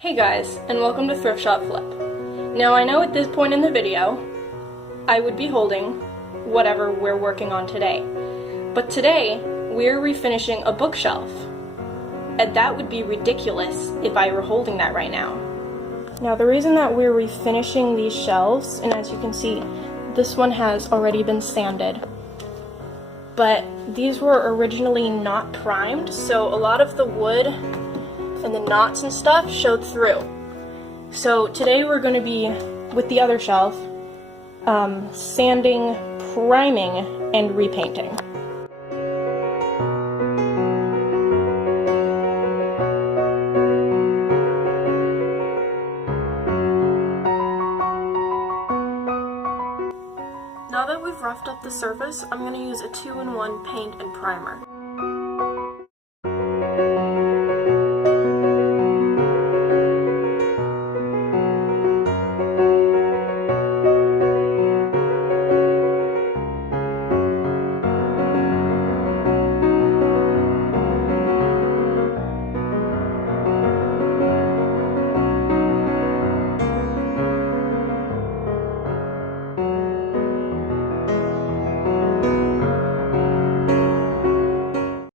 Hey guys, and welcome to Thrift Shop Flip. Now I know at this point in the video, I would be holding whatever we're working on today. But today, we're refinishing a bookshelf. And that would be ridiculous if I were holding that right now. Now the reason that we're refinishing these shelves, and as you can see, this one has already been sanded. But these were originally not primed, so a lot of the wood and the knots and stuff showed through. So today we're going to be, with the other shelf, sanding, priming, and repainting. Now that we've roughed up the surface, I'm going to use a 2-in-1 paint and primer.